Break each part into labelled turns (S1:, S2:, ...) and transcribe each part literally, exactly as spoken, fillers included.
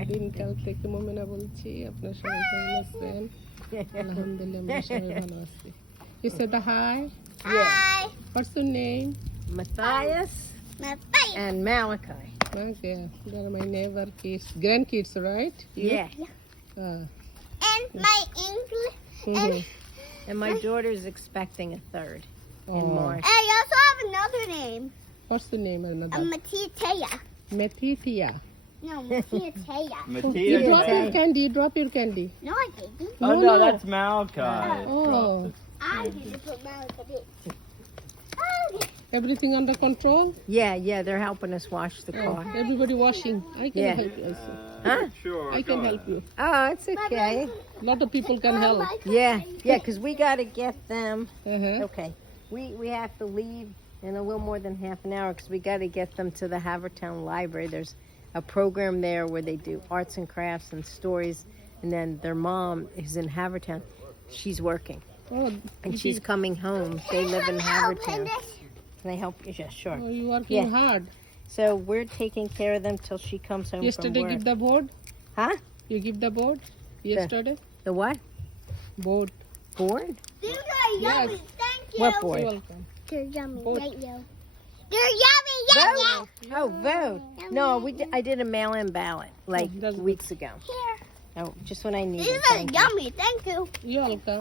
S1: দিনকাল থেকে মোমেনা বলছি, আপনার সবাই কেমন আছেন? আলহামদুলিল্লাহ আমরা সবাই ভালো আছি। You said a hi?
S2: Hi.
S1: What's your name?
S3: Matthias
S2: Matthias.
S3: and Malachi.
S1: Okay, they're my neighbor kids, grandkids, right? You?
S3: Yeah.
S1: Uh,
S2: And my English.
S1: mhm.
S3: And my daughter's expecting a third in
S1: Oh.
S3: March.
S2: I also have another name.
S1: What's the name of
S2: I'm
S1: another?
S2: Mattia.
S1: Metitia.
S2: No, Mattia.
S1: You
S4: Mattia.
S1: drop your candy, you drop your candy.
S2: No, I didn't.
S4: Oh
S1: No,
S4: no,
S1: no.
S4: that's Malachi.
S1: Oh,
S2: I didn't put Malachi. Okay.
S1: everything under control?
S3: Yeah, yeah, they're helping us wash the
S1: Oh,
S3: car.
S1: everybody washing. I can
S3: Yeah.
S1: help you also.
S3: Huh?
S4: Sure.
S1: I can
S4: go
S1: help you.
S3: Oh, it's okay.
S1: A lot of people can help.
S3: Yeah, yeah, because we got to get them.
S1: Uh-huh.
S3: Okay, we, we have to leave in a little more than half an hour because we got to get them to the Havertown Library. There's a program there where they do arts and crafts and stories, and then their mom is in Havertown. She's working,
S1: Oh,
S3: and
S1: you
S3: she's
S1: did-
S3: coming home. They live in Havertown. Can I help you? Yeah, sure.
S1: oh, you working
S3: Yeah.
S1: hard.
S3: So we're taking care of them till she comes home
S1: Yesterday
S3: from
S1: give
S3: work.
S1: the board?
S3: Huh?
S1: You give the board? Yesterday?
S3: The what?
S1: Board.
S3: Board?
S2: These are yummy. Thank you.
S3: What
S1: You're
S3: board?
S1: welcome.
S2: They're yummy.
S1: Both.
S2: Thank you. They're yummy. Yummy.
S3: Vote. Oh, vote. No, we d- I did a mail-in ballot like
S1: Oh, that's good.
S3: weeks ago.
S2: Here.
S3: Oh, just when I needed.
S2: These are
S3: Thank you.
S2: yummy. Thank you.
S1: You're welcome.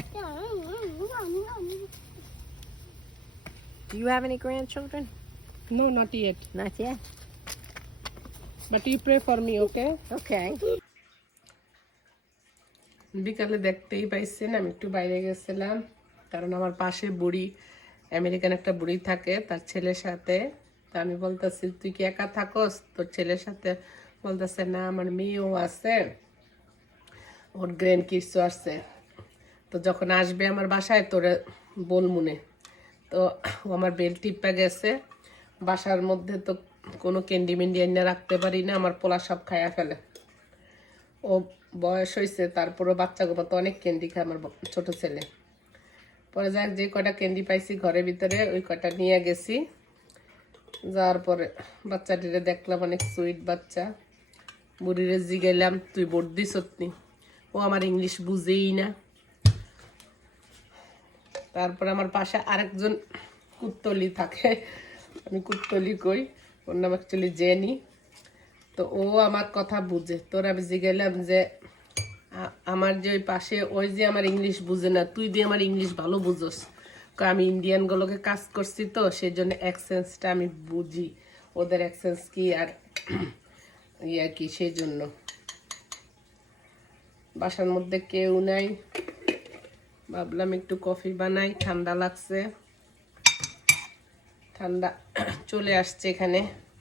S3: Do you have any grandchildren?
S1: No, not yet.
S3: Not yet.
S1: But you pray for me, okay?
S3: Okay.
S1: বিকালে দেখতেই পাইছেন আমি একটু বাইরে গেছিলাম, কারণ আমার পাশে বুড়ি, আমেরিকান একটা বুড়ি থাকে তার ছেলের সাথে। তা আমি বলতেছি তুই কি একা থাকস? তোর ছেলের সাথে বলতেছে না, আমার মেয়েও আছে, ওর গ্র্যান্ড কিডসও আছে। তো যখন আসবে আমার বাসায় তোরে বলমুনে। তো ও আমার বেল টিপা গেছে, বাসার মধ্যে তো কোনো ক্যান্ডি মেন্ডি এনে রাখতে পারি না, আমার পোলা সব খায়া ফেলে। ও বয়স হয়েছে, তারপরও বাচ্চাগুলো তো অনেক ক্যান্ডি খায় আমার ব- ছোট ছেলে। পরে যাক যে কটা ক্যান্ডি পাইছি ঘরের ভিতরে ওই কটা নিয়ে গেছি। যাওয়ার পরে বাচ্চাটিরে দেখলাম অনেক সুইট বাচ্চা। বুড়িরে জিগাইলাম তুই বোর্ড দিস নি? ও আমার ইংলিশ বুঝেই না। তারপর আমার পাশে আরেকজন কুত্তলি থাকে, আমি কুত্তলি কই, ওর নাম অ্যাকচুয়ালি জেনি। তো ও আমার কথা বুঝে। তোর আমি জিজ্ঞাসলাম যে আ- আমার যে ওই পাশে ওই যে আমার ইংলিশ বুঝে না, তুই দিয়ে আমার ইংলিশ ভালো বুঝোস। কয়, আমি ইন্ডিয়ানগুলোকে কাজ করছি তো সেই জন্য অ্যাকসেন্সটা আমি বুঝি, ওদের অ্যাকসেন্স কি আর ইয়া কি, সেই জন্য। বাসার মধ্যে কেউ নাই, ভাবলাম একটু কফি বানাই, ঠান্ডা লাগছে, ঠান্ডা চলে আসছে এখানে।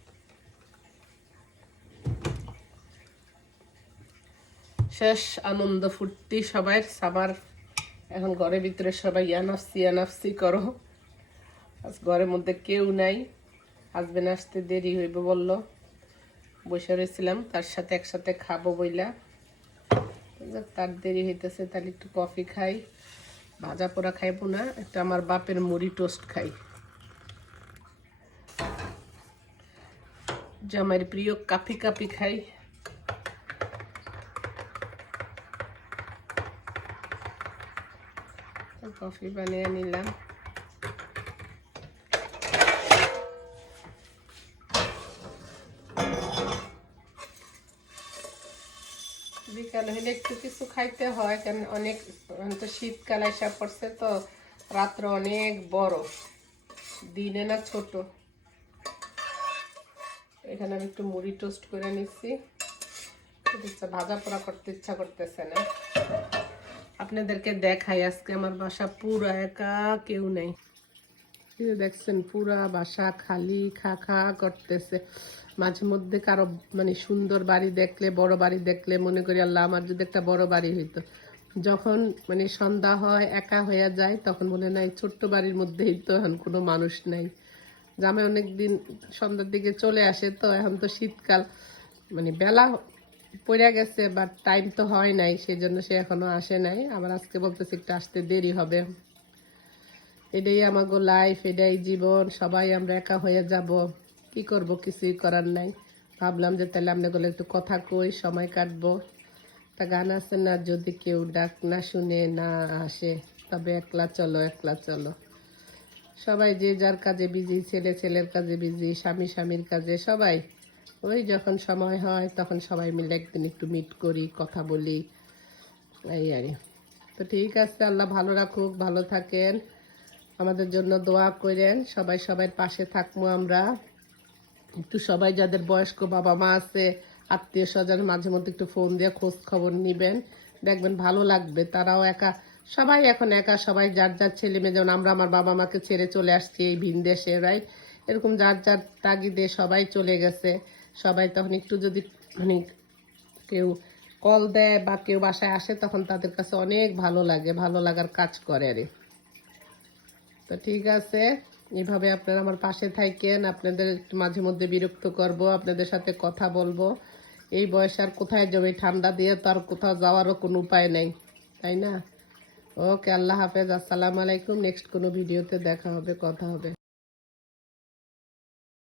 S1: শেষ আনন্দ ফুর্তি সবাই, সাবার এখন ঘরের ভিতরে সবাই ইয়ানাফসি ইয়ানাফসি করো। আজ ঘরের মধ্যে কেউ নাই, হাজবেন্ড আসতে দেরি হইব বললো, বসে রয়েছিলাম তার সাথে একসাথে খাবো বইলা। যাক, তার দেরি হইতেছে, তাহলে একটু কফি খাই, ভাজা পোড়া খাইবো না, একটা আমার বাপের মুড়ি টোস্ট খাই। জামাইয়ের প্রিয় কাফি কাপি খাই। কফি বানিয়ে নিলাম। বিকাল হলে একটু কিছু খাইতে হয়, কারণ অনেক এখন তো শীতকাল আসা পড়ছে, তো রাত্র অনেক বড়, দিনে না ছোট। এখানে আমি একটু মুড়ি টোস্ট করে নিচ্ছি, ভাজা পোড়া করতে ইচ্ছা করতেছে না। আপনাদেরকে দেখাই আজকে আমার বাসা পুরা একা, কেউ নেই। এই যে দেখছেন পুরা বাসা খালি, খা খা করতেছে। মাঝে মধ্যে কারো মানে সুন্দর বাড়ি দেখলে, বড় বাড়ি দেখলে মনে করি আল্লাহ আমার যদি একটা বড় বাড়ি হইতো। যখন মানে সন্ধ্যা হয়, একা হয়ে যায়, তখন মনে নাই ছোট্ট বাড়ির মধ্যেই তো এখন কোনো মানুষ নাই। জামাই অনেকদিন সন্ধ্যার দিকে চলে আসে, তো এখন তো শীতকাল, মানে বেলা পড়ে গেছে, বাট টাইম তো হয় নাই, সেই জন্য সে এখনো আসে নাই। আবার আজকে বলতেছে একটু আসতে দেরি হবে। এটাই আমাগো লাইফ, এটাই জীবন, সবাই আমরা একা হয়ে যাব, কি করব, কিছুই করার নাই। ভাবলাম যে তাহলে আপনাগুলো একটু কথা কই, সময় কাটবো। একটা গান আছে না, যদি কেউ ডাক না শুনে না আসে তবে একলা চলো একলা চলো। সবাই যে যার কাজে বিজি, ছেলে ছেলের কাজে বিজি, স্বামী স্বামীর কাজে, সবাই ওই যখন সময় হয় তখন সবাই মিলে একদিন একটু মিট করি, কথা বলি, এই আর কি। তো ঠিক আছে, আল্লাহ ভালো রাখুক, ভালো থাকেন, আমাদের জন্য দোয়া করেন, সবাই সবার পাশে থাকবো আমরা। একটু সবাই যাদের বয়স্ক বাবা মা আছে, আত্মীয় স্বজন, মাঝে মধ্যে একটু ফোন দিয়ে খোঁজ খবর নিবেন, দেখবেন ভালো লাগবে। তারাও একা, সবাই এখন একা, সবাই যার যার ছেলে মেয়ে, যেমন আমরা আমার বাবা মাকে ছেড়ে চলে আসছি এই ভিন দেশে, রাইট? এরকম যার যার তাগিদে সবাই চলে গেছে। সবাই তখন একটু যদি মানে কেউ কল দেয় বা কেউ বাসায় আসে, তখন তাদের কাছে অনেক ভালো লাগে, ভালো লাগার কাজ করে আরে। তো ঠিক আছে, এভাবে আপনারা আমার পাশে থাকেন, আপনাদের একটু মাঝে মধ্যে বিরক্ত করব, আপনাদের সাথে কথা বলবো। এই বয়সে আর কোথায় যাবে, ঠান্ডা দিয়ে তো আর কোথাও যাওয়ারও কোনো উপায় নেই, তাই না? ওকে, আল্লাহ হাফেজ, আসসালামু আলাইকুম। নেক্সট কোনো ভিডিওতে দেখা হবে, কথা হবে।